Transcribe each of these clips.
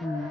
হুম।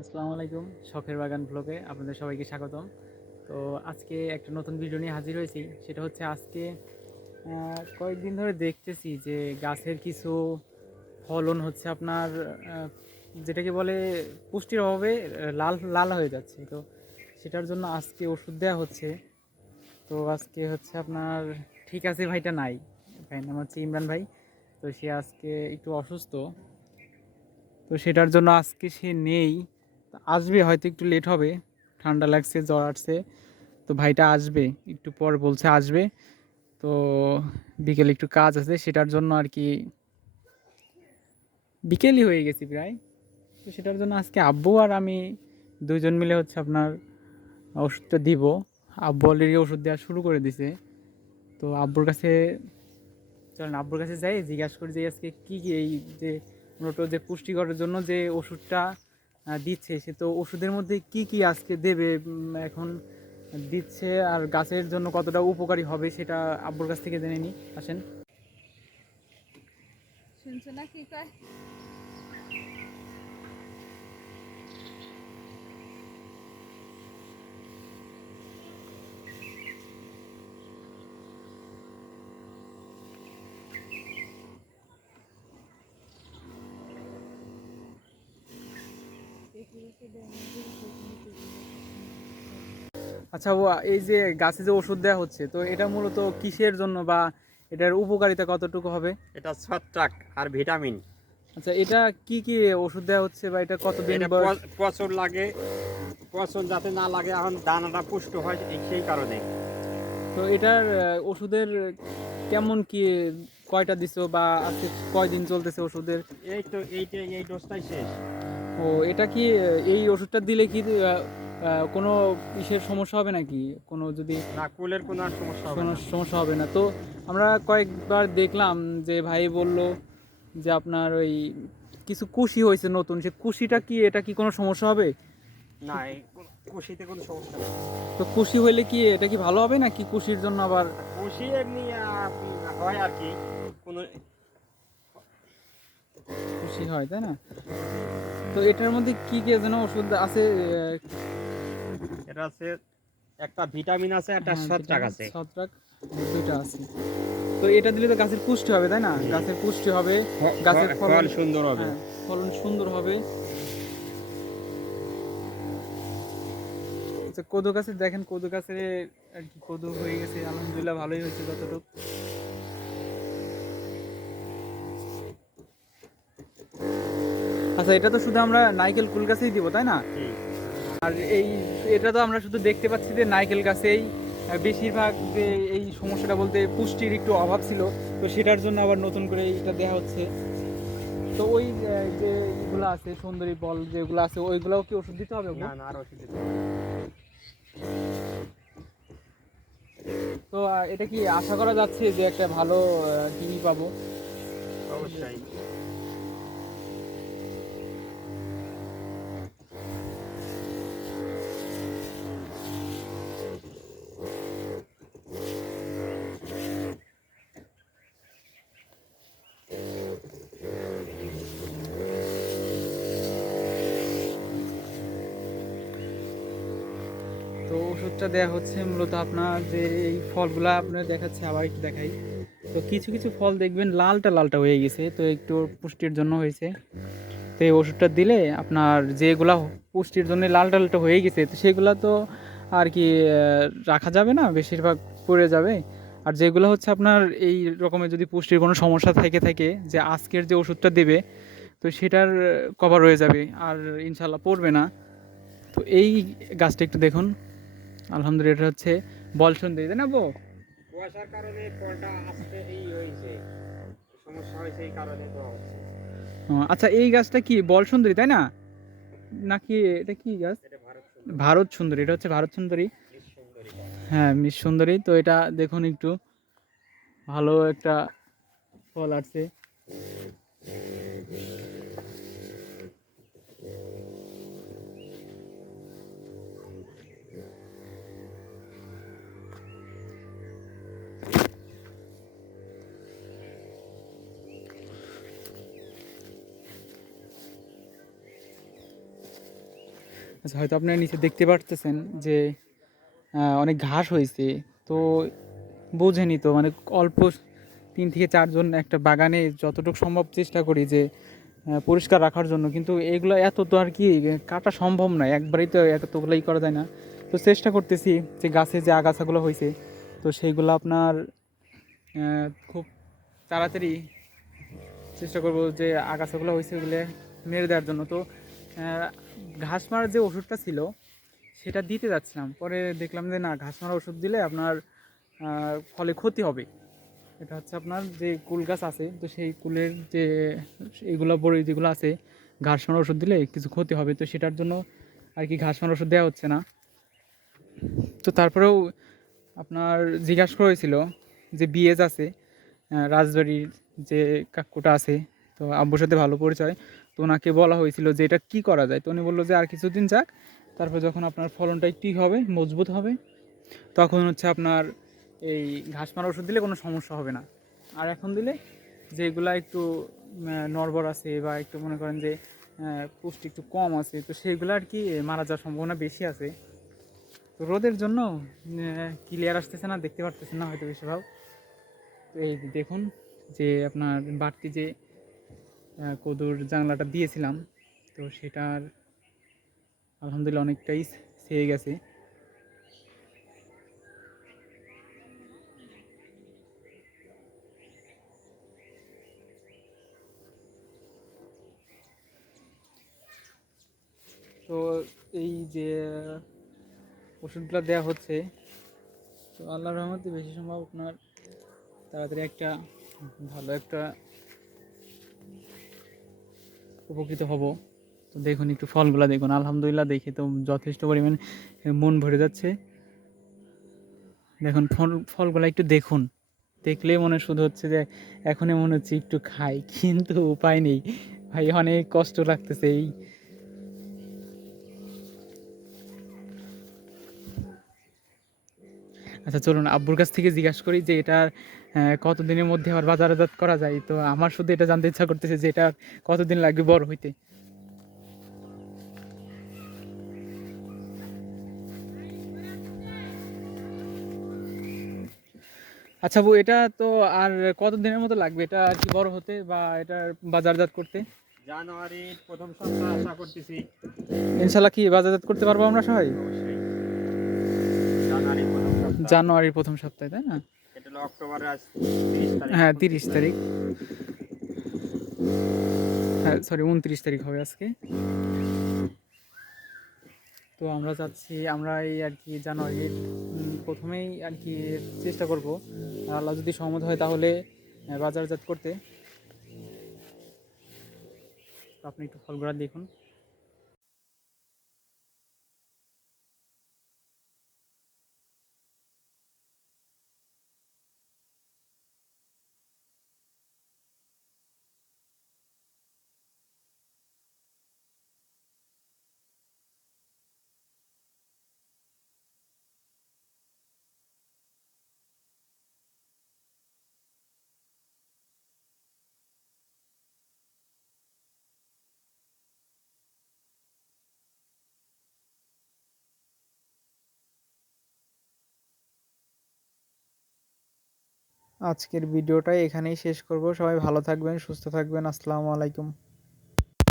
আসসালামু আলাইকুম, শখের বাগান ব্লগে আপনাদের সবাইকে স্বাগতম। তো আজকে একটা নতুন ভিডিও নিয়ে হাজির হয়েছি। সেটা হচ্ছে আজকে কয়েকদিন ধরে দেখতেছি যে গাছের কিছু ফলন হচ্ছে আপনার যেটাকে বলে পুষ্টির অভাবে লাল লাল হয়ে যাচ্ছে। তো সেটার জন্য আজকে ওষুধ দেওয়া হচ্ছে। তো আজকে হচ্ছে আপনার ঠিক আছে ভাইটা নাই, ভাইয়ের নাম হচ্ছে ইমরান ভাই। তো সে আজকে একটু অসুস্থ, তো সেটার জন্য আজকে সে নেই। আসবে, হয়তো একটু লেট হবে, ঠান্ডা লাগছে, জ্বর আসছে। তো ভাইটা আসবে একটু পর, বলছে আসবে। তো বিকেলে একটু কাজ আছে, সেটার জন্য আর কি বিকেলই হয়ে গেছি প্রায়। তো সেটার জন্য আজকে আব্বু আর আমি দুইজন মিলে হচ্ছে আপনার ওষুধটা দিব। আব্বু অলরেডি ওষুধ দেওয়া শুরু করে দিছে। তো আব্বুর কাছে চলেন, আব্বুর কাছে যাই, জিজ্ঞাসা করি যে আজকে কী কী এই যে মূলত যে পুষ্টিকরের জন্য যে ওষুধটা দিচ্ছে, সে তো ওষুধের মধ্যে কি কি আজকে দেবে এখন দিচ্ছে, আর গাছের জন্য কতটা উপকারী হবে সেটা আব্বুর কাছ থেকে জেনে নিই। আসেন। শুনছো না কি কয়? আচ্ছা, ও এই যে গাছে যে ওষুধ দেওয়া হচ্ছে, তো এটা মূলত কিসের জন্য বা এটার উপকারিতা কতটুকু হবে? এটা ছত্রাক আর ভিটামিন। আচ্ছা, এটা কি কি ওষুধ দেওয়া হচ্ছে বা এটা কতদিন এটা বয়স? পচন লাগে, পচন যাতে না লাগে, এখন দানাটা পুষ্ট হয় সেই কারণে। তো এটার ওষুধের কেমন কি, কয়টা দিছো বা আজকে কয়দিন চলতেছে ওষুধের? এই ডোজটাই শেষ। ও, এটা কি এই ওষুধটা দিলে কি কোনো ইসের সমস্যা হবে নাকি, কোনো যদি না, কুলের কোনো আর সমস্যা হবে না। সমস্যা হবে না? তো আমরা কয়েকবার দেখলাম যে ভাই বলল যে আপনার ওই কিছু কুশি হয়েছে নতুন, সে কুশিটা কি, এটা কি কোনো সমস্যা হবে? না, এই কুশিতে কোনো সমস্যা নেই। তো কুশি হইলে কি এটা কি ভালো হবে নাকি কুশির জন্য আবার? কুশি এমনি হয় আর কি, কোনো কুশি হয়, তাই না? তো এটার মধ্যে কি কি যেন ওষুধ আছে? এটা আছে, একটা ভিটামিন আছে, একটা হ্যাঁ, ছত্রাক ভিটামিন, আছে। ছত্রাক, দুইটা আছে। তো এটা দিলে তো গাছের পুষ্টি হবে, তাই না? গাছের পুষ্টি হবে, গাছের ফলন, ফল সুন্দর হবে। হ্যাঁ, ফলন সুন্দর হবে। আচ্ছা, কদু গাছে দেখেন, কদু গাছে আর কি কদু হয়ে গেছে, আলহামদুলিল্লাহ ভালোই হয়েছে যতটুকু। আচ্ছা, এটা তো শুধু আমরা নারকেল কুল গাছেই দিব, তাই না? আর এই এটা তো আমরা শুধু দেখতে পাচ্ছি যে নারকেল গাছেই বেশিরভাগ যে এই সমস্যাটা বলতে পুষ্টির একটু অভাব ছিল, তো সেটার জন্য আবার নতুন করে এটা দেওয়া হচ্ছে। তো ওই যে এগুলো আছে সুন্দরী বল যেগুলো আছে, ওইগুলাও কি ওষুধ দিতে হবে? না না, আর ওষুধ দিতে হবে না। তো এটা কি আশা করা যাচ্ছে যে একটা ভালো টিভি পাবো? অবশ্যই। তো ওষুধটা দেওয়া হচ্ছে মূলত আপনার যে এই ফলগুলা আপনার দেখাচ্ছে, আবার একটু দেখাই। তো কিছু কিছু ফল দেখবেন লালটা লালটা হয়ে গেছে, তো একটু পুষ্টির জন্য হয়েছে। তো এই ওষুধটা দিলে আপনার যেগুলা পুষ্টির জন্য লালটা লালটা হয়ে গেছে, তো সেগুলা তো আর কি রাখা যাবে না, বেশিরভাগ পড়ে যাবে। আর যেগুলো হচ্ছে আপনার এই রকমের যদি পুষ্টির কোনো সমস্যা থেকে থাকে, যে আজকের যে ওষুধটা দেবে তো সেটার কভার হয়ে যাবে আর ইনশাল্লাহ পড়বে না। তো এই গাছটা একটু দেখুন, আলহামদুলিল্লাহ এটা হচ্ছে বলসুন্দরী, তাই না বউ? কুয়াশার কারণে ফলটা আসতে এই হয়েছে, সমস্যা হয়েছে, এই কারণে তো হচ্ছে। আচ্ছা, এই গাছটা কি বলসুন্দরী তাই না, নাকি এটা কি গাছ? এটা ভারত সুন্দরী, ভারত সুন্দরী, এটা হচ্ছে ভারত সুন্দরী। মিস সুন্দরী গাছ। হ্যাঁ, মিস সুন্দরী। তো এটা দেখুন একটু ভালো একটা ফল আসছে। আচ্ছা, হয়তো আপনারা নিচে দেখতে পারতেছেন যে অনেক ঘাস হয়েছে। তো বোঝেনি তো, মানে অল্প 3 থেকে 4 জন একটা বাগানে যতটুকু সম্ভব চেষ্টা করি যে পরিষ্কার রাখার জন্য, কিন্তু এগুলো এত তো আর কি কাটা সম্ভব নয়, একবারেই তো এতগুলোই করা যায় না। তো চেষ্টা করতেছি যে গাছে যে আগাছাগুলো হয়েছে তো সেইগুলো আপনার খুব তাড়াতাড়ি চেষ্টা করব যে আগাছাগুলো হয়েছে ওগুলো মেরে দেওয়ার জন্য। তো আহ, ঘাস মারার যে ওষুধটা ছিল সেটা দিতে যাচ্ছিলাম, পরে দেখলাম যে না, ঘাস মারা ওষুধ দিলে আপনার ফলে ক্ষতি হবে। এটা হচ্ছে আপনার যে কুল গাছ আছে তো সেই কুলের যে এইগুলো বড়ি যেগুলো আছে, ঘাস মারা ওষুধ দিলে কিছু ক্ষতি হবে, তো সেটার জন্য আর কি ঘাস মারা ওষুধ দেওয়া হচ্ছে না। তো তারপরেও আপনার জিজ্ঞাসা করেছিল যে বিএজ আছে রাজবাড়ির যে কাকুটা আছে, তো আব্বুর সাথে ভালো পরিচয়, তো ওনাকে বলা হয়েছিল যে এটা কি করা যায়। তো উনি বললো যে আর কিছুদিন যাক, তারপর যখন আপনার ফলনটা একটু হবে, মজবুত হবে, তখন হচ্ছে আপনার এই ঘাস মারা ওষুধ দিলে কোনো সমস্যা হবে না। আর এখন দিলে যেগুলা একটু নড়বড় আছে বা একটু মনে করেন যে পুষ্টি একটু কম আছে, তো সেইগুলো আর কি মারা যাওয়ার সম্ভাবনা বেশি আছে। তো রোদের জন্য ক্লিয়ার আসতেছে না, দেখতে পারতেছেন না হয়তো বেশিরভাগ। তো এই যে দেখুন যে আপনার বাড়তি যে কদুর জানলাটা দিয়েছিলাম, তো সেটার আলহামদুলিল্লাহ অনেকটাই সেরে গেছে। তো এই যে ওষুধগুলো দেওয়া হচ্ছে, তো আল্লাহর রহমতে বেশি সম্ভব আপনার তাড়াতাড়ি একটা ভালো একটা উপকৃত হব। তো দেখুন একটু ফলগুলো দেখুন, আলহামদুলিল্লাহ দেখে তো যথেষ্ট পরিমাণ মন ভরে যাচ্ছে। দেখুন ফলগুলো একটু দেখুন, দেখলেই মনে শুধু হচ্ছে যে এখনই মনে হচ্ছে একটু খাই, কিন্তু উপায় নেই ভাই, অনেক কষ্ট লাগতেছে এই। আচ্ছা চলুন আব্বুর কাছ থেকে জিজ্ঞাসা করি যে এটা কতদিনের মধ্যে আবার বাজারজাত করা যায়। তো আমার শুধু এটা জানতে ইচ্ছা করতেছে যে এটা কতদিন লাগবে বড় হইতে। আচ্ছা বউ, এটা তো আর কতদিনের মতো লাগবে এটা আর কি বড় হতে বা এটা বাজারজাত করতে? জানুয়ারির প্রথম সপ্তাহ আশা করতেছি। ইনশাল্লাহ কি বাজারজাত করতে পারবো আমরা সবাই? অবশ্যই জানুয়ারির প্রথম সপ্তাহ। জানুয়ারির প্রথম সপ্তাহে, তাই না? এটা হলো অক্টোবরের আজ 30 তারিখ, হ্যাঁ, 30 তারিখ। 29 তারিখ। হ্যাঁ সরি, 29 তারিখ হবে আজকে। তো আমরা চাচ্ছি আমরা এই আর কি জানুয়ারির প্রথমেই আর কি চেষ্টা করব, আর আল্লাহ যদি সহমত হয় তাহলে বাজারজাত করতে। তো আপনি একটু ফলগুলো দেখুন। আজকের ভিডিওটা এখানেই শেষ করব। সবাই ভালো থাকবেন, সুস্থ থাকবেন। আসসালামু আলাইকুম।